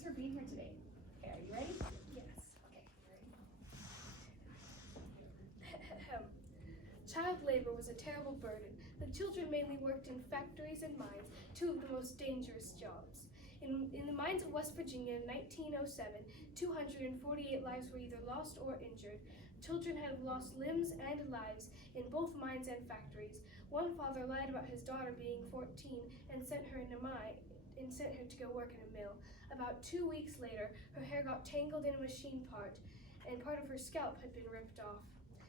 Thanks for being here today. Okay, are you ready? Yes. Okay, Child labor was a terrible burden. The children mainly worked in factories and mines, two of the most dangerous jobs. In the mines of West Virginia in 1907, 248 lives were either lost or injured. Children have lost limbs and lives in both mines and factories. One father lied about his daughter being 14 and sent her in a mine and sent her to go work in a mill. About 2 weeks later, her hair got tangled in a machine part, and part of her scalp had been ripped off.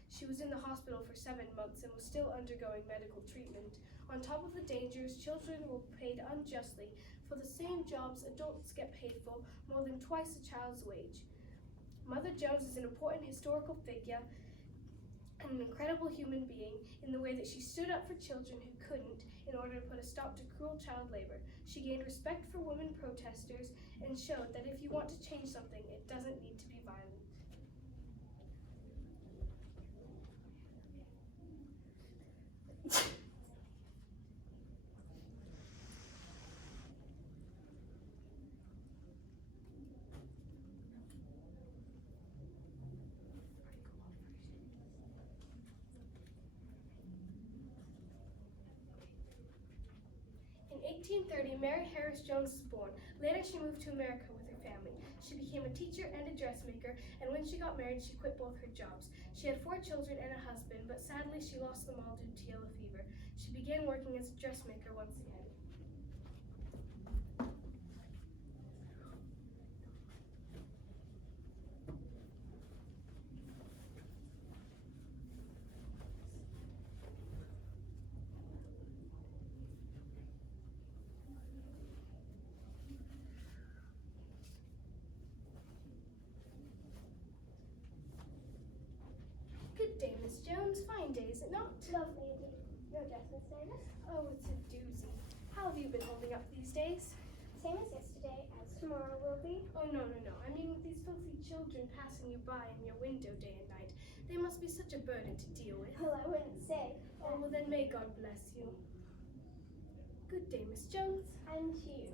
She was in the hospital for 7 months and was still undergoing medical treatment. On top of the dangers, children were paid unjustly. For the same jobs, adults get paid for more than twice a child's wage. Mother Jones is an important historical figure and an incredible human being in the way that she stood up for children who couldn't in order to put a stop to cruel child labor. She gained respect for women protesters and showed that if you want to change something, it doesn't need to be violent. In 1830, Mary Harris Jones was born. Later, she moved to America with her family. She became a teacher and a dressmaker, and when she got married, she quit both her jobs. She had 4 children and a husband, but sadly, she lost them all due to yellow fever. She began working as a dressmaker once again. Good day, Miss Jones. Fine day, is it not? Lovely indeed. Your dress, Miss Davis? Oh, it's a doozy. How have you been holding up these days? Same as yesterday, as tomorrow will be. Oh, no. I mean, with these filthy children passing you by in your window day and night, they must be such a burden to deal with. Well, I wouldn't say. Oh, well then may God bless you. Good day, Miss Jones. And you.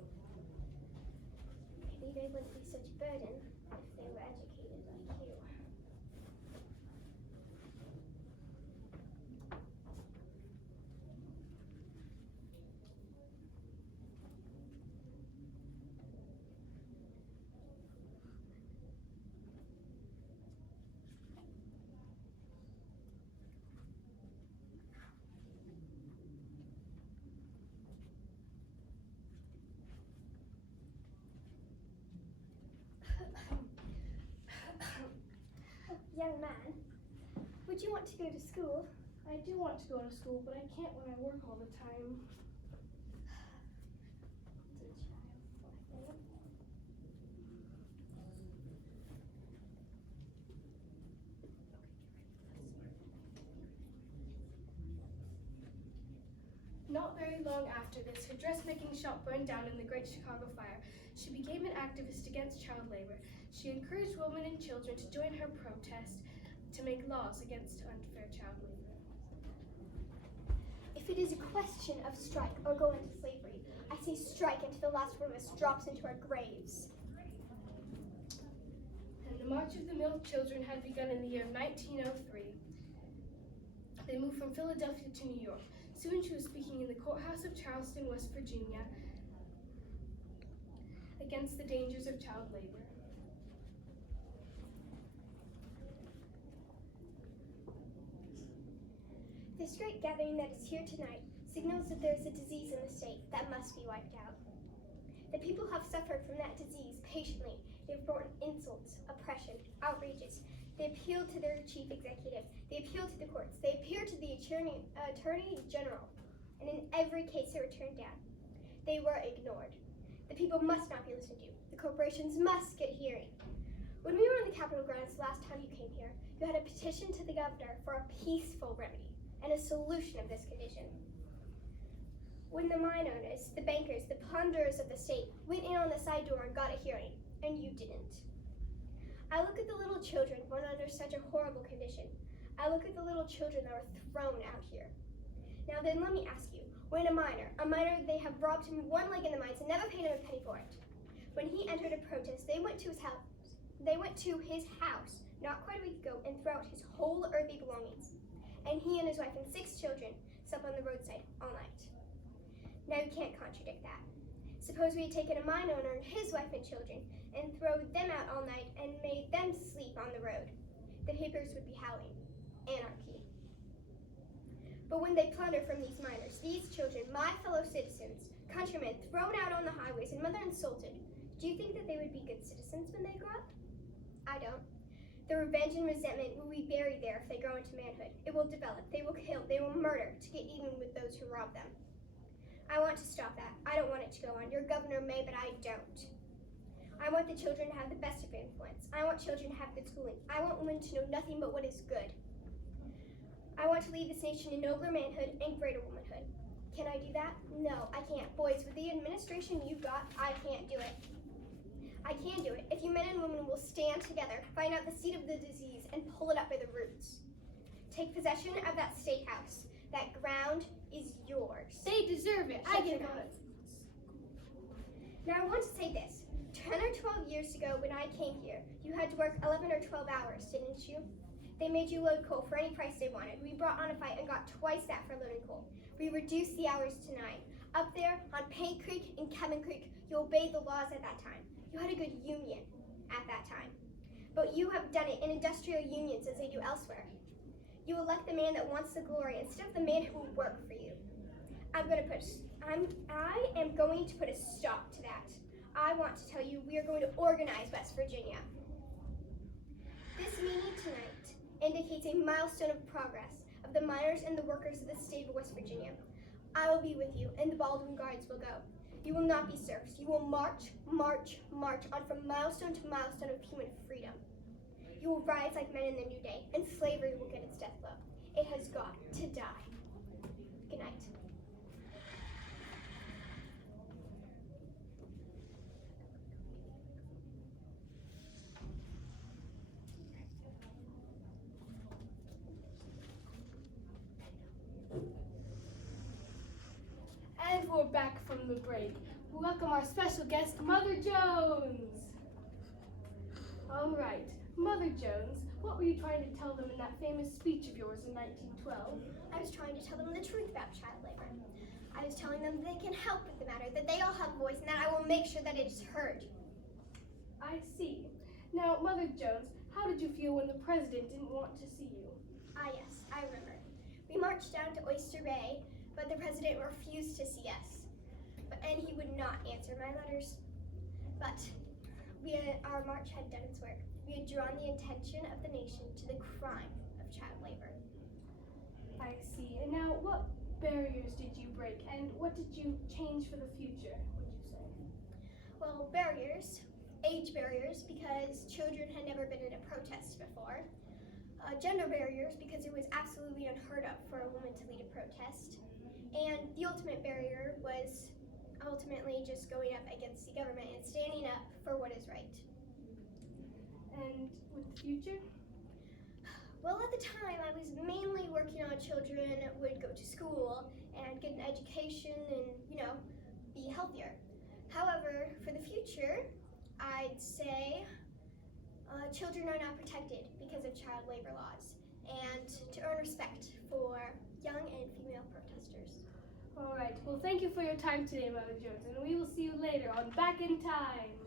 Maybe they wouldn't be such a burden if they were educated like you. Young man, would you want to go to school? I do want to go to school, but I can't when I work all the time. Dear child, poor thing. Not very long after this, her dressmaking shop burned down in the Great Chicago Fire. She became an activist against child labor. She encouraged women and children to join her protest to make laws against unfair child labor. If it is a question of strike or go into slavery, I say strike until the last one of us drops into our graves. And the March of the Mill Children had begun in the year 1903. They moved from Philadelphia to New York. Soon she was speaking in the courthouse of Charleston, West Virginia, against the dangers of child labor. This great gathering that is here tonight signals that there is a disease in the state that must be wiped out. The people have suffered from that disease patiently. They've borne insults, oppression, outrages. They appealed to their chief executive. They appealed to the courts. They appealed to the attorney general. And in every case, they were turned down. They were ignored. The people must not be listened to. The corporations must get hearing. When we were on the Capitol grounds last time you came here, you had a petition to the governor for a peaceful remedy and a solution of this condition. When the mine owners, the bankers, the plunderers of the state went in on the side door and got a hearing, and you didn't. I look at the little children born under such a horrible condition. I look at the little children that were thrown out here. Now then, let me ask you, when a miner, they have robbed him one leg in the mines and never paid him a penny for it. When he entered a protest, they went to his house. Not quite a week ago and threw out his whole earthly belongings. And he and his wife and 6 children slept on the roadside all night. Now you can't contradict that. Suppose we had taken a mine owner and his wife and children and thrown them out all night and made them sleep on the road. The papers would be howling. Anarchy. But when they plunder from these miners, these children, my fellow citizens, countrymen, thrown out on the highways and mother insulted, do you think that they would be good citizens when they grow up? I don't. The revenge and resentment will be buried there if they grow into manhood. It will develop. They will kill. They will murder to get even with those who rob them. I want to stop that. I don't want it to go on. Your governor may, but I don't. I want the children to have the best of influence. I want children to have good schooling. I want women to know nothing but what is good. I want to lead this nation in nobler manhood and greater womanhood. Can I do that? No, I can't. Boys, with the administration you've got, I can't do it. I can do it if you men and women will stand together, find out the seed of the disease, and pull it up by the roots. Take possession of that state house. That ground is yours. They deserve it. I give it. Now I want to say this. 10 or 12 years ago when I came here, you had to work 11 or 12 hours, didn't you? They made you load coal for any price they wanted. We brought on a fight and got twice that for loading coal. We reduced the hours to 9. Up there on Paint Creek and Kevin Creek, you obeyed the laws at that time. You had a good union at that time. But you have done it in industrial unions as they do elsewhere. You elect the man that wants the glory instead of the man who will work for you. I am going to put a stop to that. I want to tell you we are going to organize West Virginia. This meeting tonight indicates a milestone of progress of the miners and the workers of the state of West Virginia. I will be with you, and the Baldwin Guards will go. You will not be serfs. You will march, march, march on from milestone to milestone of human freedom. You will rise like men in the new day, and slavery will get its death blow. It has got to die. Good night. And we're back from the break. We welcome our special guest, Mother Jones. All right, Mother Jones, what were you trying to tell them in that famous speech of yours in 1912? I was trying to tell them the truth about child labor. I was telling them they can help with the matter, that they all have a voice, and that I will make sure that it is heard. I see. Now, Mother Jones, how did you feel when the president didn't want to see you? Ah, yes, I remember. We marched down to Oyster Bay, but the president refused to see us, and he would not answer my letters. But our march had done its work. We had drawn the attention of the nation to the crime of child labor. I see. And now, what barriers did you break, and what did you change for the future, would you say? Well, barriers, age barriers, because children had never been in a protest before. Gender barriers, because it was absolutely unheard of for a woman to lead a protest. And the ultimate barrier was ultimately just going up against the government and standing up for what is right. And with the future? Well, at the time, I was mainly working on children would go to school and get an education and, be healthier. However, for the future, I'd say children are not protected because of child labor laws, and to earn respect for young and female protesters. All right. Well, thank you for your time today, Mother Jones, and we will see you later on Back in Time.